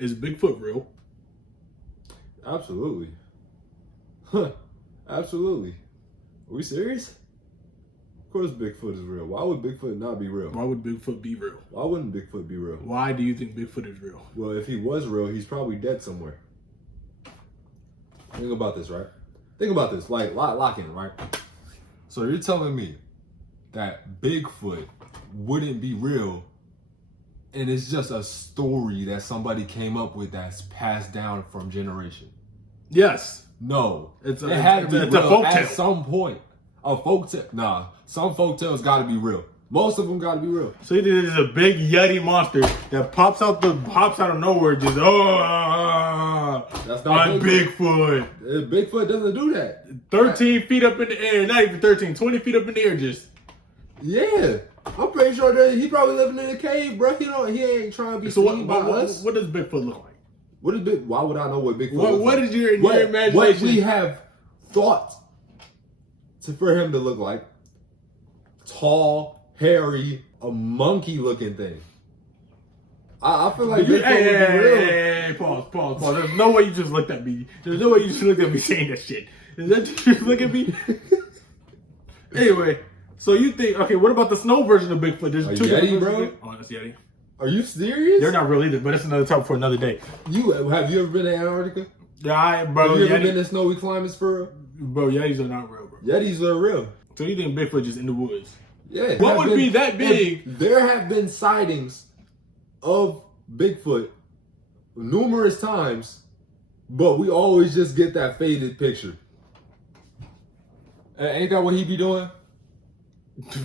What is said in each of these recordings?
Is Bigfoot real? Absolutely. Huh. Absolutely. Are we serious? Of course Bigfoot is real. Why would Bigfoot not be real? Why would Bigfoot be real? Why wouldn't Bigfoot be real? Why do you think Bigfoot is real? Well, if he was real, he's probably dead somewhere. Think about this, right? Think about this. Like, lock in, right? So you're telling me that Bigfoot wouldn't be real, and it's just a story that somebody came up with that's passed down from generation? Yes. No. It had to be it's a real folktale. at some point. A folktale? Nah. Some folktales got to be real. Most of them got to be real. So you think there's a big yeti monster that pops out of nowhere, just That's not Bigfoot. Bigfoot doesn't do that. 13 feet up in the air, not even 13, 20 feet up in the air, just. Yeah, I'm pretty sure that he probably living in a cave, bro. He ain't trying to be seen by us. What does Bigfoot look like? Why would I know what Bigfoot looks What like? is your imagination? What we have thought for him to look like? Tall, hairy, a monkey-looking thing. I feel like Bigfoot would be real. Hey, pause. There's no way you just looked at me. There's no way you just looked at me saying that shit. Is that you look at me? Anyway, so you think, okay, what about the snow version of Bigfoot? There's two Yeti, bro? Oh, that's Yeti. Are you serious? They're not real either, but it's another topic for another day. Have you ever been to Antarctica? Yeah, bro. Have you ever been to snowy climates for real? Bro, Yetis are not real, bro. Yetis are real. So you think Bigfoot just in the woods? Yeah. What would be that big? There have been sightings of Bigfoot numerous times, but we always just get that faded picture. Ain't that what he be doing?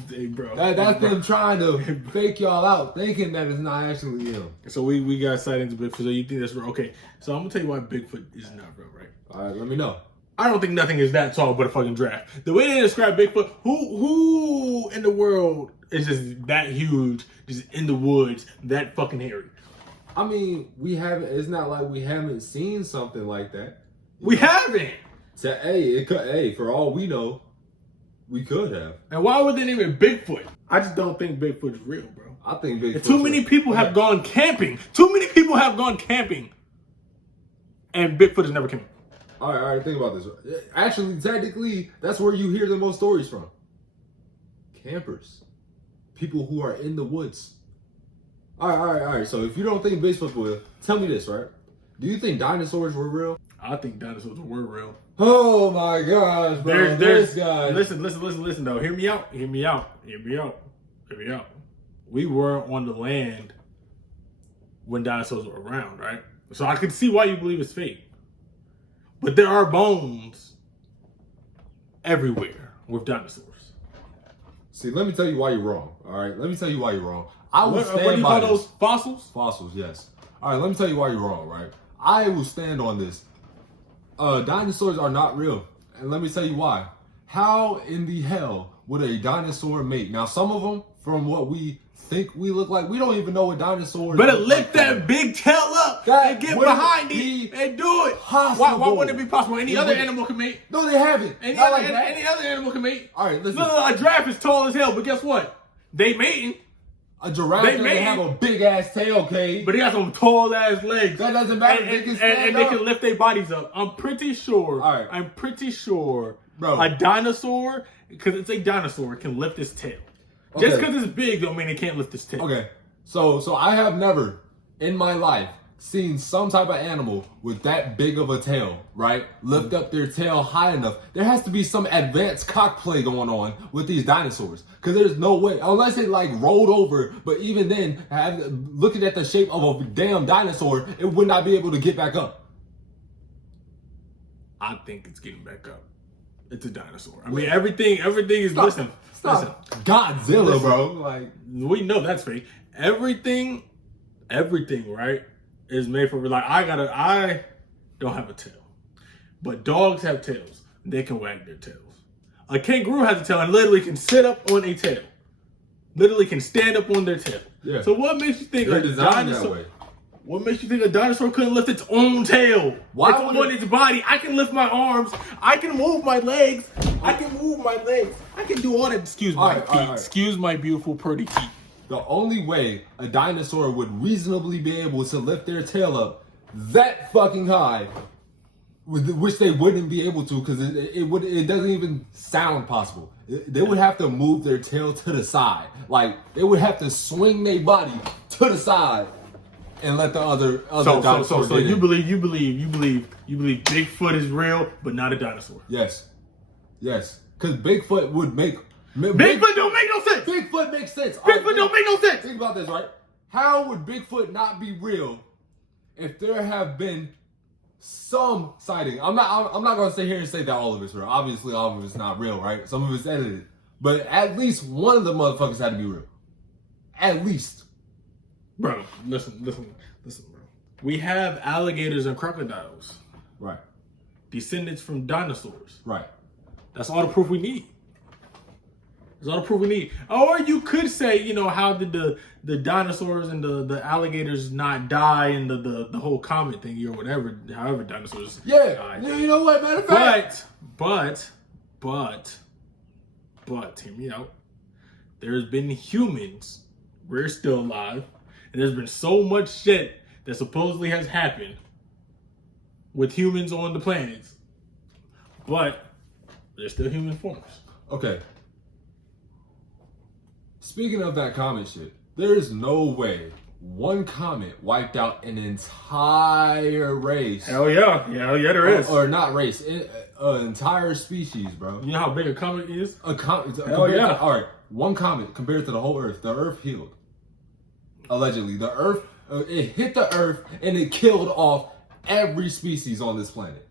Hey, bro. That's them trying to fake y'all out, thinking that it's not actually him. So we got sightings of Bigfoot. So you think that's real? Okay. So I'm gonna tell you why Bigfoot is not real, right? All right, let me know. I don't think nothing is that tall but a fucking giraffe. The way they describe Bigfoot, who in the world is just that huge, just in the woods, that fucking hairy? I mean, we haven't. It's not like we haven't seen something like that. We haven't. For all we know, we could have. And why would they name it Bigfoot? I just don't think Bigfoot's real, bro. I think Bigfoot. Too many people have gone camping. Too many people have gone camping, and Bigfoot has never came. All right. Think about this. Actually, technically, that's where you hear the most stories from. Campers, people who are in the woods. All right. So if you don't think Bigfoot will, tell me this, right? Do you think dinosaurs were real? I think dinosaurs were real. Oh my gosh, bro! This guy. Listen. Though, hear me out. We were on the land when dinosaurs were around, right? So I can see why you believe it's fake. But there are bones everywhere with dinosaurs. See, let me tell you why you're wrong. All right, let me tell you why you're wrong. I will What do stand you by call this. those? Fossils? Fossils, yes. All right, let me tell you why you're wrong. Right, I will stand on this. Dinosaurs are not real, and let me tell you why. How in the hell would a dinosaur mate? Now, some of them, from what we think we look like, we don't even know what dinosaurs. Better lift that big tail up and get behind it and do it. Possible. Why wouldn't it be possible? Any other animal can mate. No, they haven't. Any Not other, like that. any other animal can mate. All right, listen. No, a giraffe is tall as hell, but guess what? They mating. A giraffe doesn't have a big ass tail, Cade. But he got some tall ass legs. That doesn't matter. They can stand and they can lift their bodies up. I'm pretty sure. All right. I'm pretty sure. Bro. A dinosaur, because it's a dinosaur, can lift its tail. Okay. Just because it's big don't mean it can't lift its tail. Okay. So I have never in my life seen some type of animal with that big of a tail, right? Lift up their tail high enough. There has to be some advanced cock play going on with these dinosaurs. Because there's no way, unless it like rolled over, but even then, looking at the shape of a damn dinosaur, it would not be able to get back up. I think it's getting back up. It's a dinosaur. I mean, everything is, listen. Godzilla, Listen. bro. Like, We know that's fake. Everything, right, is made for, like, I don't have a tail. But dogs have tails. They can wag their tails. A kangaroo has a tail and literally can sit up on a tail. Literally can stand up on their tail. Yeah. So what makes you think they're a designed that dinosaur... way. What makes you think a dinosaur couldn't lift its own tail? Why It's would on its body. I can lift my arms. I can move my legs. I can do all that. Excuse my feet. All right. Excuse my beautiful, pretty feet. The only way a dinosaur would reasonably be able to lift their tail up that fucking high, which they wouldn't be able to because it doesn't even sound possible. They would have to move their tail to the side. Like, they would have to swing their body to the side and let the other dinosaurs So get you in. believe Bigfoot is real, but not a dinosaur. Yes. Because Bigfoot would make... Bigfoot don't make no sense. Bigfoot makes sense. Bigfoot don't make no sense. Think about this, right? How would Bigfoot not be real if there have been some sighting? I'm not gonna sit here and say that all of it's real. Obviously, all of it's not real, right? Some of it's edited, but at least one of the motherfuckers had to be real. At least, Bro, listen, bro. We have alligators and crocodiles, right? descendants from dinosaurs. Right. That's all the proof we need. That's all the proof we need. Or you could say, you know, how did the dinosaurs and the alligators not die in the whole comet thing or whatever, however dinosaurs died. You know what, matter of fact. But, hear me out. There's been humans, we're still alive, and there's been so much shit that supposedly has happened with humans on the planets, but they're still human forms. Okay. Speaking of that comet shit, there is no way one comet wiped out an entire race. Hell yeah, there is. Or not race, an entire species, bro. You know how big a comet is? A comet. Hell yeah. All right, one comet compared to the whole Earth. The Earth healed. Allegedly, the Earth it hit the Earth and it killed off every species on this planet.